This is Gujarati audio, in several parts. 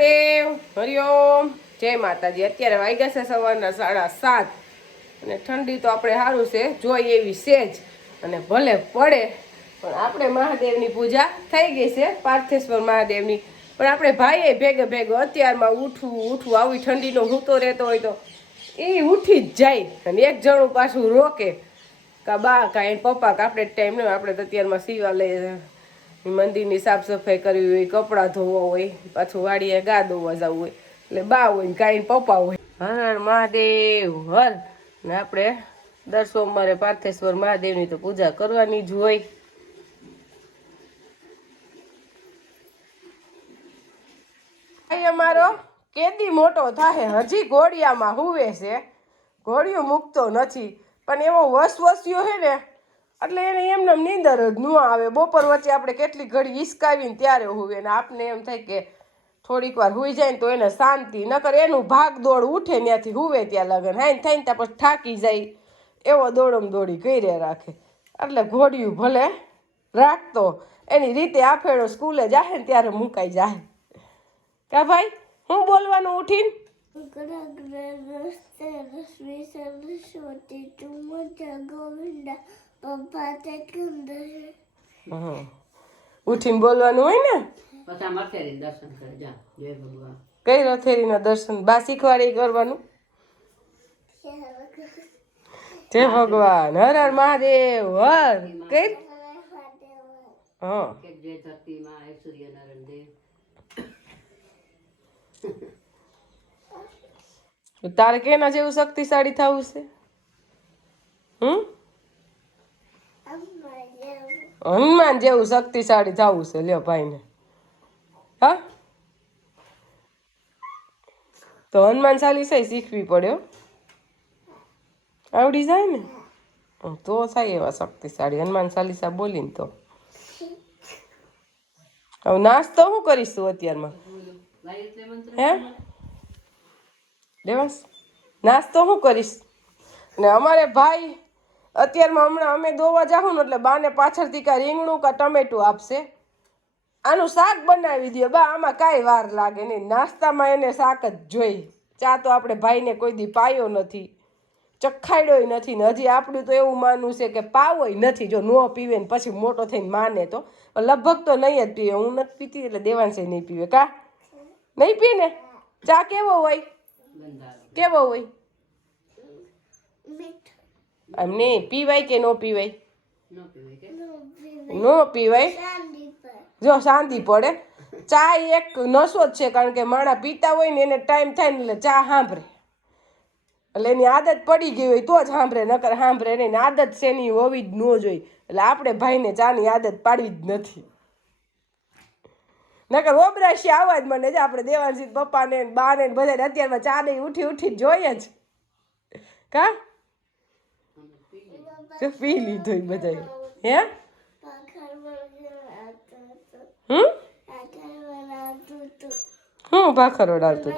મહાદેવ હરિઓમ જય માતાજી। અત્યારે વાગ્યા છે સવારના 7:30 અને ઠંડી તો આપણે સારું છે જોઈ એવી સેજ અને ભલે પડે પણ આપણે મહાદેવની પૂજા થઈ ગઈ છે પાર્થેશ્વર મહાદેવની। પણ આપણે ભાઈએ ભેગો અત્યારમાં ઉઠવું આવી ઠંડીનો હૂતો રહેતો હોય તો એ ઉઠી જ જાય અને એક જણું પાછું રોકે કા બા કા એને પપ્પા કા આપણે ટાઈમ ન આપણે તો અત્યારમાં સીવા લઈ મંદિરની સાફ સફાઈ કરવી હોય, કપડાં ધોવા હોય, પાછું વાડીએ ગા ધોવા જવું હોય એટલે બા હોય ને કાંઈ પપ્પા હોય। હર મહાદેવ હર ને આપણે દર સોમવારે પાર્થેશ્વર મહાદેવની તો પૂજા કરવાની જ હોય। ભાઈ અમારો કેદી મોટો થાય હજી ઘોડિયામાં હુવે છે, ઘોડિયું મૂકતો નથી પણ એવો વસવસ્યો છે ને એટલે એને એમને નીંદર જ ન આવે। બપોર વચ્ચે આપણે કેટલી ઘડી હિસકાવીને ત્યારે હુવે ને આપને એમ થાય કે થોડીક વાર હુઈ જાય ને તો એને શાંતિ નકર એનું ભાગ દોડ ઉઠે ત્યાંથી હુવે ત્યાં લગન હાઈને થઈને ત્યાં પછી થાકી જાય એવો દોડમ દોડી કરી રાખે। એટલે ઘોડિયું ભલે રાખતો એની રીતે આફેડો સ્કૂલે જાય ને ત્યારે મુકાઈ જાય કા ભાઈ હું બોલવાનું ઉઠીને ઉઠીને બોલવાનું હોય ને કઈ રથેરીના દર્શન બા શીખવાડી કરવાનું। જય ભગવાન હર હર મહાદેવ હર કઈ હા તારે કેના જેવું શક્તિશાળી થવું છે? હનુમાન જેવું શક્તિશાળી થવું છે લ્યો ભાઈને। હા તો હનુમાન ચાલીસા શીખવી પડે આવડી જાય ને તો થાય એવા શક્તિશાળી હનુમાન ચાલીસા બોલીને તો। હવે નાસ્તો શું કરીશ તું અત્યારમાં હે દેવાંશ નાસ્તો શું કરીશ? ને અમારે ભાઈ અત્યારમાં હમણાં અમે દોવા જાઉં ને એટલે બાને પાછળથી કાંઈ રીંગણું કાં ટમેટું આપશે, આનું શાક બનાવી દે બા આમાં કાંઈ વાર લાગે નહીં, નાસ્તામાં એને શાક જ જોઈ। ચા તો આપણે ભાઈને કોઈ દી પાયો નથી, ચખાડ્યોય નથી ને હજી આપણું તો એવું માનવું છે કે પાવોય નથી। જો ન પીવે ને પછી મોટો થઈને માને તો લગભગ તો નહીં જ પીવે, હું નથી પીતી એટલે દેવાંશે નહીં પીવે કા નહીં પી ને। ચા કેવો હોય કેવો હોય એમ નહીં પીવાય કે ન પીવાય? ન પીવાય જો શાંતિ પડે। ચા એક નશો જ છે કારણ કે માણા પીતા હોય ને એને ટાઈમ થાય ને એટલે ચા સાંભળે એટલે એની આદત પડી ગઈ હોય તો જ સાંભળે નકર સાંભળે નહીં, આદત શેની હોવી જ ન જોઈએ એટલે આપણે ભાઈને ચાની આદત પાડવી જ નથી નકર ઓબરાશી આવવા જ મને જ આપણે દેવાંશી પપ્પાને બાને બધાને અત્યારમાં ચા નહીં ઉઠી જોઈએ જ કા પી લીધો બધા હે હું ભાખર વડાવતું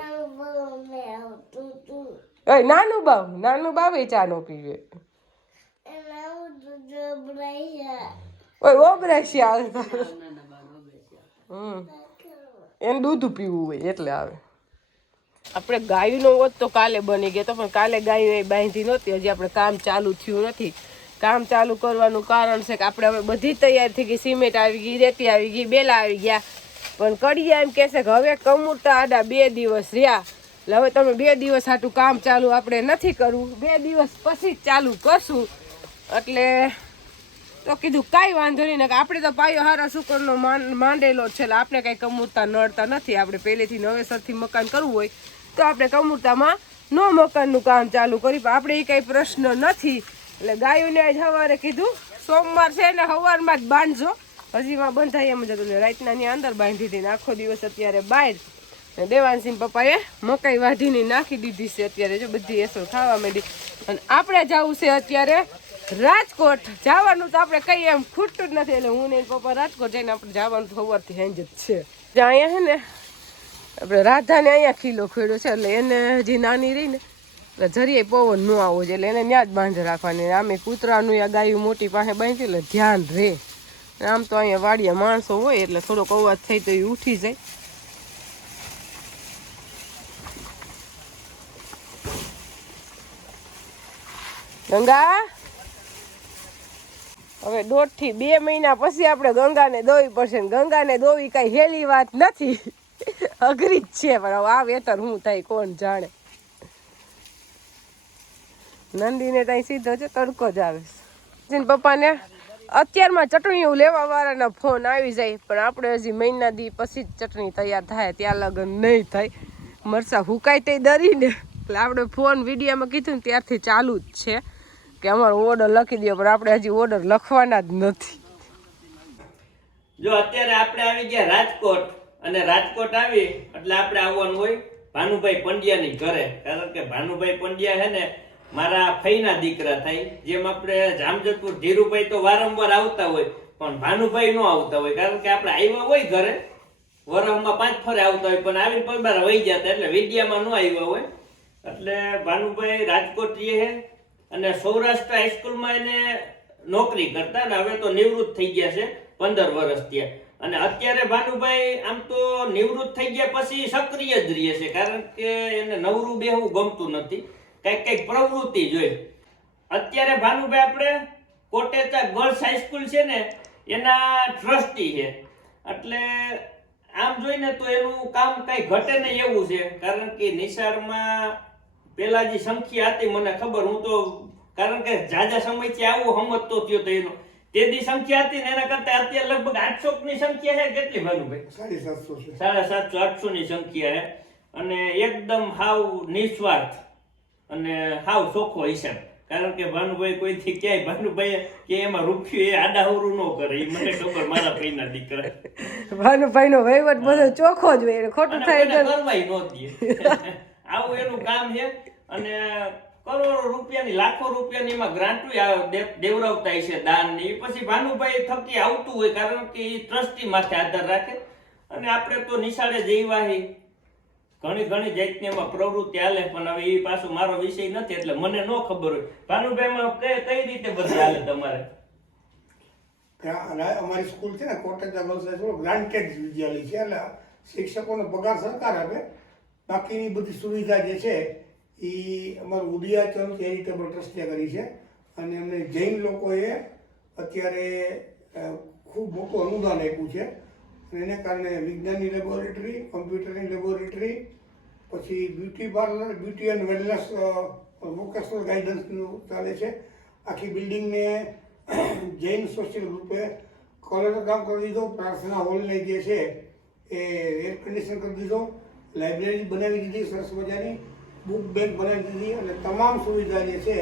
નાનું બાવ ચા નો પીવે ઓય ઓબરાશી આવે એને દૂધ પીવું હોય એટલે આવે। આપણે ગાયનો હોત તો કાલે બની ગયો તો પણ કાલે ગાયું એ બાંધી નહોતી, હજી આપણે કામ ચાલુ થયું નથી। કામ ચાલુ કરવાનું કારણ છે કે આપણે હવે બધી તૈયાર થઈ ગઈ, સિમેન્ટ આવી ગઈ, રેતી આવી ગઈ, બેલા આવી ગયા પણ કડિયા એમ કહેશે કે હવે કમુરતા આડા 2 દિવસ રહ્યા એટલે હવે તમે 2 દિવસ આટલું કામ ચાલુ આપણે નથી કરવું, 2 દિવસ પછી જ ચાલુ કરશું। એટલે તો કીધું કાંઈ વાંધો નહીં ને આપણે તો પાયો હારા શુકરનો માંડેલો છે એટલે આપણે કાંઈ કમુરતા નડતા નથી। આપણે પહેલેથી નવેસરથી મકાન કરવું હોય તો આપણે કમુરતામાં મકાનનું કામ ચાલુ કરી આપણે એ કાંઈ પ્રશ્ન નથી। એટલે ગાયોને આજ સવારે કીધું સોમવાર છે ને સવારમાં જ બાંધજો, હજીમાં બંધાય એમ જ હતું એટલે રાતના ની અંદર બાંધી હતી ને આખો દિવસ અત્યારે બહાર ને દેવાંશી પપ્પાએ મકાઈ વાઢીને નાખી દીધી છે અત્યારે જો બધી એસર ખાવા માંડી અને આપણે જવું છે અત્યારે રાજકોટ। જવાનું તો આપણે કઈ એમ ખૂટતું જ નથી એટલે હું ને પપ્પા રાજકોટ જઈને આપણે જવાનું સવારથી હેંજ જ છે। અહીંયા છે ને આપણે રાધાને અહીંયા ખીલો ખેડ્યો છે એટલે એને હજી નાની રહી ને એટલે જરીએ પવન ન આવવો જોઈએ એટલે એને ત્યાં જ બાંધી રાખવાની। આમે કૂતરાનું યા ગાયું મોટી પાસે બાંધી એટલે ધ્યાન રહે। આમ તો અહીંયા વાડિયા માણસો હોય એટલે થોડોક અવાજ થઈ તો એ ઉઠી જાય ગંગા હવે 1.5 થી 2 મહિના પછી આપણે ગંગાને દોવી પડશે. ગંગાને દોવી કઈ હેલી વાત નથી, અઘરી જ છે. પણ હવે આ વેતર શું થાય કોણ જાણે. નંદીને ત્યાં સીધો છે તડકો જ આવે છે. પપ્પાને અત્યારમાં ચટણીઓ લેવા વાળાના ફોન આવી જાય, પણ આપણે હજી મહિના દી પછી જ ચટણી તૈયાર થાય, ત્યાં લગન નહીં થાય. મરચાં હુકાય તે ડરીને એટલે આપણે ફોન વિડીયોમાં કીધું ને ત્યારથી ચાલુ જ છે કે અમારો ઓર્ડર લખી દો, પણ આપણે હજી ઓર્ડર લખવાના જ નથી. જો અત્યારે આપણે આવી ગયા રાજકોટ, અને રાજકોટ આવી એટલે આપણે આવવાનું હોય ભાનુભાઈ પંડ્યાની ઘરે. કારણ કે ભાનુભાઈ પંડ્યા છે ને મારા ફઈના દીકરા થાય. જેમ આપણે જામજોધપુર ધીરુભાઈ તો વારંવાર આવતા હોય, પણ ભાનુભાઈ નો આવતા હોય. કારણ કે આપણે આવ્યા હોય ઘરે વરસમાં 5 ફરે આવતા હોય, પણ આવીને પગબાર વહી જતા, એટલે વિદ્યામાં ન આવ્યા હોય. એટલે ભાનુભાઈ રાજકોટ રહે છે અને સૌરાષ્ટ્ર હાઈસ્કૂલમાં એને નોકરી કરતા, અને હવે તો નિવૃત્ત થઈ ગયા છે 15 વર્ષ ત્યાં. અને અત્યારે ભાનુભાઈ આમ તો નિવૃત્ત થઈ ગયા પછી સક્રિય જ રહે છે, કારણ કે એને નવરું બેહવું ગમતું નથી, કઈક પ્રવૃત્તિ જોઈએ. અત્યારે ભાનુભાઈ આપણે કોટેચા ગર્લ્સ હાઈસ્કૂલ છે ને એના ટ્રસ્ટી છે. એટલે આમ જોઈને તો એનું કામ કઈ ઘટે નહીં એવું છે. કારણ કે નિશાળમાં પેલા જે સંખ્યા હતી મને ખબર, હું તો કારણ કે જાજા સમયથી આવું સમજતો થયો તો એનો તેની સંખ્યા હતી ને એના કરતા અત્યારે લગભગ 800 ની સંખ્યા છે. કેટલી ભાનુભાઈ? 750 છે. 750 800 ની સંખ્યા છે. અને એકદમ હાવ નિસ્વાર્થ અને હાવ ચોખ્ખો હિસાબ. કારણ કે ભાનુભાઈ કોઈથી ક્યાંય ભાનુભાઈ કે એમાં રૂપિયો એ આડાહવરું ન કરે, એ મને ખબર, મારા ભાઈના દીકરા. ભાનુભાઈનો વહીવટ બધો ચોખ્ખો જ હોય, ખોટું થાય તો કરવાય ન દે. આવું એનું કામ છે. અને કરોડો રૂપિયાની લાખો રૂપિયાની એમાં ગ્રાન્ટો દેવરાવતા છે દાન ની. પછી ભાનુભાઈ થકી આવતું હોય, કારણ કે એ ટ્રસ્ટી માથે આધાર રાખે. અને આપણે તો નિશાળે જઈવા ઘણી જાતની એમાં પ્રવૃત્તિ હાલે, પણ હવે એ પાછું મારો વિષય નથી એટલે મને ન ખબર હોય. ભાનુભાઈમાં કઈ રીતે બધી હાલે તમારે? અમારી સ્કૂલ છે ને કોટેચા ગર્લ્સ હાઈસ્કૂલ ગ્રાન્ટેડ વિદ્યાલય છે, એટલે શિક્ષકોનો પગાર સરકાર આપે. બાકીની બધી સુવિધા જે છે એ અમારું ઉદયાચલ ચેરિટેબલ ટ્રસ્ટે કરી છે. અને અમને જૈન લોકોએ અત્યારે ખૂબ મોટું અનુદાન આપ્યું છે. અને એને કારણે વિજ્ઞાનની લેબોરેટરી, કમ્પ્યુટરની લેબોરેટરી, પછી beauty parlour, beauty and wellness vocational ગાઈડન્સનું ચાલે છે. આખી બિલ્ડિંગને જૈન સોશિયલ ગ્રુપે કોલેજનું કામ કરી દીધો. પ્રાર્થના હોલને જે છે એ એર કન્ડિશન કરી દીધો. લાઇબ્રેરી બનાવી દીધી સરસ મજાની, બુક બેંક બનાવી દીધી. અને તમામ સુવિધા જે છે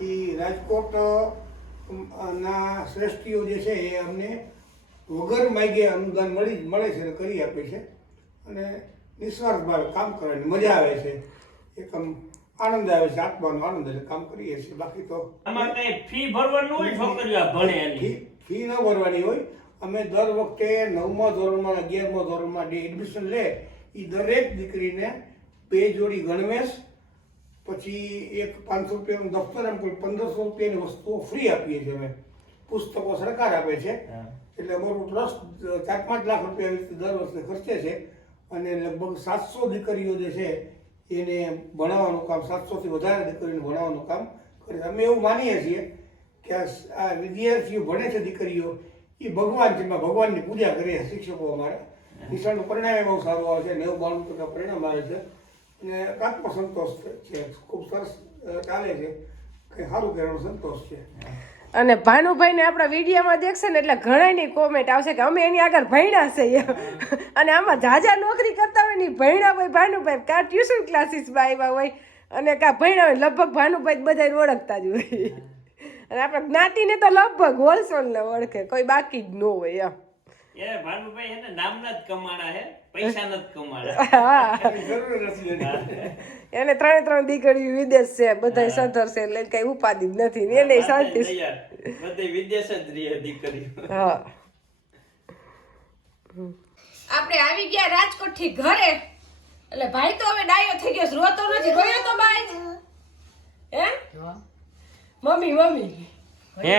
એ રાજકોટ ના શ્રેષ્ઠીઓ જે છે એ અમને વગર માગે અનુદાન મળે છે અને કરી આપે છે. અને નિસ્વાર્થ ભાવે કામ કરવાની મજા આવે છે, એકમ આનંદ આવે છે, આત્માનો આનંદ, એટલે કામ કરીએ છીએ. બાકી તો આમાં કઈ ફી ભરવાનું હોય? છોકરીઓ ભણે એની ફી ન ભરવાની હોય. અમે દર વખતે 9મા ધોરણમાં 11મા ધોરણમાં એડમિશન લે એ દરેક દીકરીને 2 જોડી ગણવેશ, પછી એક 500 રૂપિયાનું દફતર, એમ કોઈ 1500 રૂપિયાની વસ્તુઓ ફ્રી આપીએ છીએ. અમે પુસ્તકો સરકાર આપે છે. એટલે અમારું ટ્રસ્ટ 4-5 લાખ રૂપિયા દર વર્ષે ખર્ચે છે. અને લગભગ 700 દીકરીઓ જે છે એને ભણાવવાનું કામ, 700 થી વધારે દીકરીઓને ભણાવવાનું કામ કરે. અમે એવું માનીએ છીએ કે આ વિદ્યાર્થીઓ ભણે છે દીકરીઓ એ ભગવાન છે, ભગવાનની પૂજા કરીએ શિક્ષકો. અમારે નિશાળનું પરિણામ બહુ સારું આવે છે, 90-92% પરિણામ આવે છે. અને આત્મસંતોષ છે, ખૂબ સરસ ચાલે છે, કંઈ સારું કહેવાનો સંતોષ છે. અને ભાનુભાઈને આપણા વિડીયોમાં દેખશે ને એટલે ઘણાની કોમેન્ટ આવશે કે અમે એની આગળ ભણ્યા છે. અને આમાં જાજા નોકરી કરતા હોય ને ભણ્યા હોય ભાનુભાઈ, કાં ટ્યુશન ક્લાસીસમાં આવ્યા હોય અને કાં ભણ્યા હોય. લગભગ ભાનુભાઈ બધાને ઓળખતા જ હોય. અને આપણા જ્ઞાતિને તો લગભગ હોલસેલને ઓળખે, કોઈ બાકી જ ન હોય. એ ભાનુભાઈ એને નામના જ કમાણા હે, પૈસા નથી કમાણા. એને 3 દીકરીઓ વિદેશ છે, બધા સધર છે, એટલે કઈ ઉપાધિ જ નથી. એને શાંતિ બધી વિદેશ જ રહી દીકરીઓ. હા, આપણે આવી ગયા રાજકોટ થી ઘરે. એટલે ભાઈ તો હવે ડાયો થઈ ગયો, રોતો નથી. રોયો તો ભાઈ? હે મમ્મી હે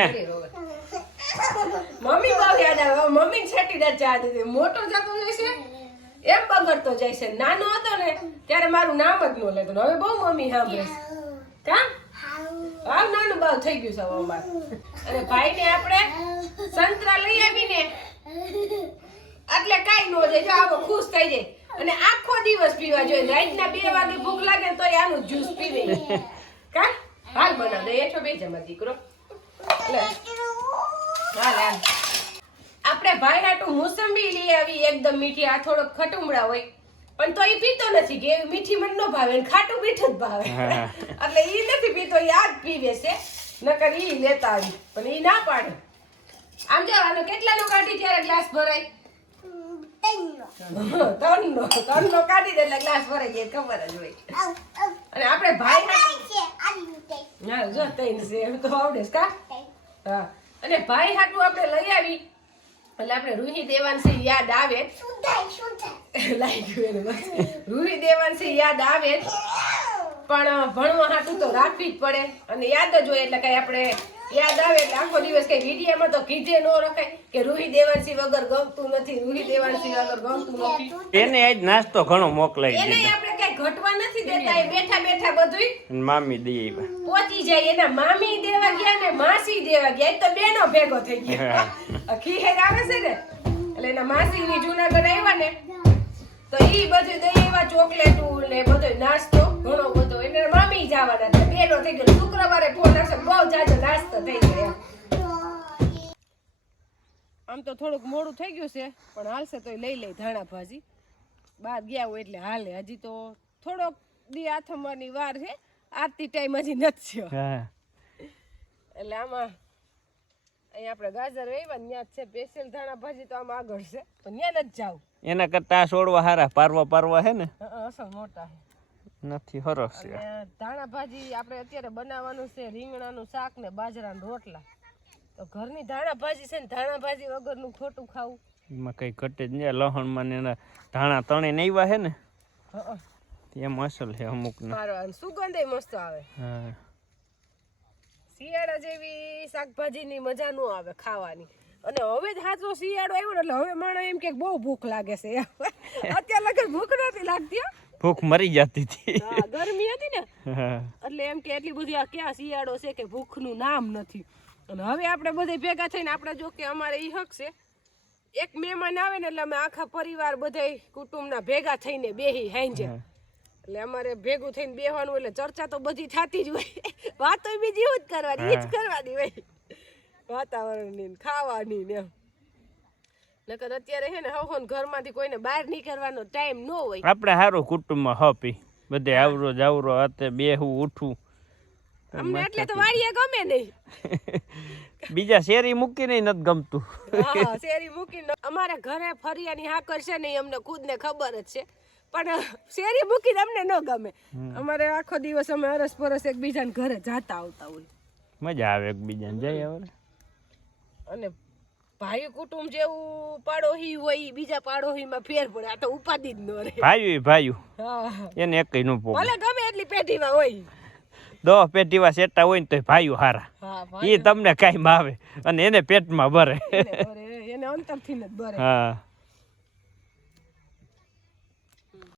મમ્મી બહુ યાદ આવે. મમ્મી છેટી ના ચા દીધી. મોટો જતો જાય છે એમ બગડતો જાય છે. નાનો હતો ને ત્યારે મારું નામ જ ન લેતો, હવે બહુ મમ્મી સાંભળે છે. કા હા નાનું બાવ થઈ ગયું છે હવે અમારે. અને ભાઈને આપણે સંતરા લઈ આવીને એટલે કાઈ નો જાય જો આવો ખુશ થઈ જાય અને આખો દિવસ પીવા જોઈએ. રાતના 2 વાગે ભૂખ લાગે તો આનું જ્યુસ પીવે. કા હાલ બનાવ દે એઠો બે જમા દીકરો લે હાલ હાલ. આપણે ભાઈ હાટુ મોસંબી લઈ આવી એકદમ મીઠી. આ થોડોક ખટુમડા હોય પણ તો ઈ પીતો નથી કે મીઠી મને ન ભાવે ને ખાટું મીઠું જ ભાવે એટલે ઈ નથી પીતો, ઈ આ જ પીવે છે. નકર ઈ લેતા આવી પણ ઈ ના પાડે. આમ જો આનો કેટલાનો કાઢી ત્યારે ગ્લાસ ભરાય? 3નો કાઢી દે એટલે ગ્લાસ ભરાઈ જાય ખબર જ હોય. અને આપણે ભાઈ હા જો 3 છે એમ તો આવડે છે કા. હા અને ભાઈ હાટું આપણે લઈ આવી એટલે આપણે રૂહી દેવાંશી યાદ આવે. રૂહી દેવાંશી યાદ આવે પણ ભણવા હાટું તો રાખવી જ પડે અને યાદ જ હોય એટલે કઈ આપણે યાદ આવે એટલે આખો દિવસ કઈ વિડીયોમાં તો કીધે ન રખાય કે રૂહી દેવાંશી વગર ગમતું નથી, રૂહી દેવાંશી વગર ગમતું નથી. એને આજ નાસ્તો ઘણો મોકલાઈ એને દીધો. આપણે કઈ ઘટવા નથી દેતા. એ બેઠા બેઠા બધુંય મામી દઈ આવ્યા. પહોંચી જાય. એના મામી દેવા ગયા ને માસી દેવા ગયા. એ તો બેનો ભેગો થઈ ગયો. ખીહેર આવે છે ને એટલે એના માસી ની જુનાગઢ આવ્યા ને તો ઈ બધું દઈ આવ્યા ચોકલેટું ને બધો નાસ્તો ઘણો બધો. એને મામી જવાના એટલે બેનો થઈ ગયો. શુક્રવારે ફોન આવશે બહુ જાજો નાસ્તો થઈ ગયો. આમ તો થોડુંક મોડું થઈ ગયું છે પણ હાલશે તો લઈ લઈ ધાણા ભાજી. બહાર ગયા હોય એટલે હાલે. હજી તો થોડોક દી આથમવાની વાર છે. આરતી ટાઈમ હજી નથી થયો એટલે આમાં અહીંયા આપણે ગાજર વેવા ત્યાં છે સ્પેશિયલ ધાણા ભાજી તો આમ આગળ છે તો ત્યાં નથી જાવ. એના કરતા છોડવા હારા પારવા હે ને અસલ મોટા નથી હરસ છે. અને ધાણા ભાજી આપણે અત્યારે બનાવવાનું છે રીંગણાનું શાક ને બાજરાના રોટલા. તો ઘરની ધાણા ભાજી છે ને ધાણા ભાજી વગરનું ખોટું ખાવું એમાં કઈ ઘટે જ નહીં. લહણમાં ને એના ધાણા તણે નૈવા હે ને એમ અસલ છે અમુક ને. મારવાનું સુગંધ મસ્ત આવે. હા શિયાળા જેવી શાકભાજીની મજા ન આવે ખાવાની. અને હવે જ હાથનો શિયાળો આવ્યો ને એટલે હવે માણસ એમ કે બહુ ભૂખ લાગે છે. અત્યારે લગન ભૂખ નથી લાગતી. ભૂખ મરી જતી હતી. હા ગરમી હતી ને એટલે એમ કે એટલી બધી આ ક્યાં શિયાળો છે કે ભૂખનું નામ નથી. અને હવે આપણે બધે ભેગા થઈને આપણે જો કે અમારે ઈ હક છે એક મહેમાન આવે ને એટલે અમે આખા પરિવાર બધાય કુટુંબના ભેગા થઈને બેહી હાંજે એટલે અમારે ભેગું થઈને બેહવાનું એટલે ચર્ચા તો બધી થતી જ હોય. વાતો બીજી જ કરવાની ઈ જ કરવાની હોય વાતાવરણની ખાવાની ને. નકર અત્યારે હે ને હવન ઘરમાંથી કોઈને બહાર નીકળવાનો ટાઈમ ન હોય. આપણે સારું કુટુંબમાં હપી બધે આવરો જાવરો હાથે બેહું ઉઠું. અમને એટલે તો વાડીએ ગમે નહીં. બીજા શેરી મૂકીને નથી ગમતું. હા શેરી મૂકીને અમારે ઘરે ફરિયાની હાકર છે ને અમને ખુદને ખબર જ છે પણ શેરી મૂકીને અમને ન ગમે. અમારે આખો દિવસ અમે અરસ પરસ એકબીજાને ઘરે જાતા આવતા હોય. મજા આવે એકબીજાને જઈ આવે. અને ભાઈ કુટુંબ જેવું પાડોહી હોય બીજા પાડોહીમાં ફેર પડે. આ તો ઉપાધિ જ ન રહે. ભાઈ હા એને એક ન પોગે. ભલે ગમે એટલી પેઢીમાં હોય. 10 પેટીવા સેટા હોય ને તો ભાઈઓ હારા. હા એ તમને કાંઈ આવે અને એને પેટમાં ભરે. એને અંતરથી જ ભરે. હા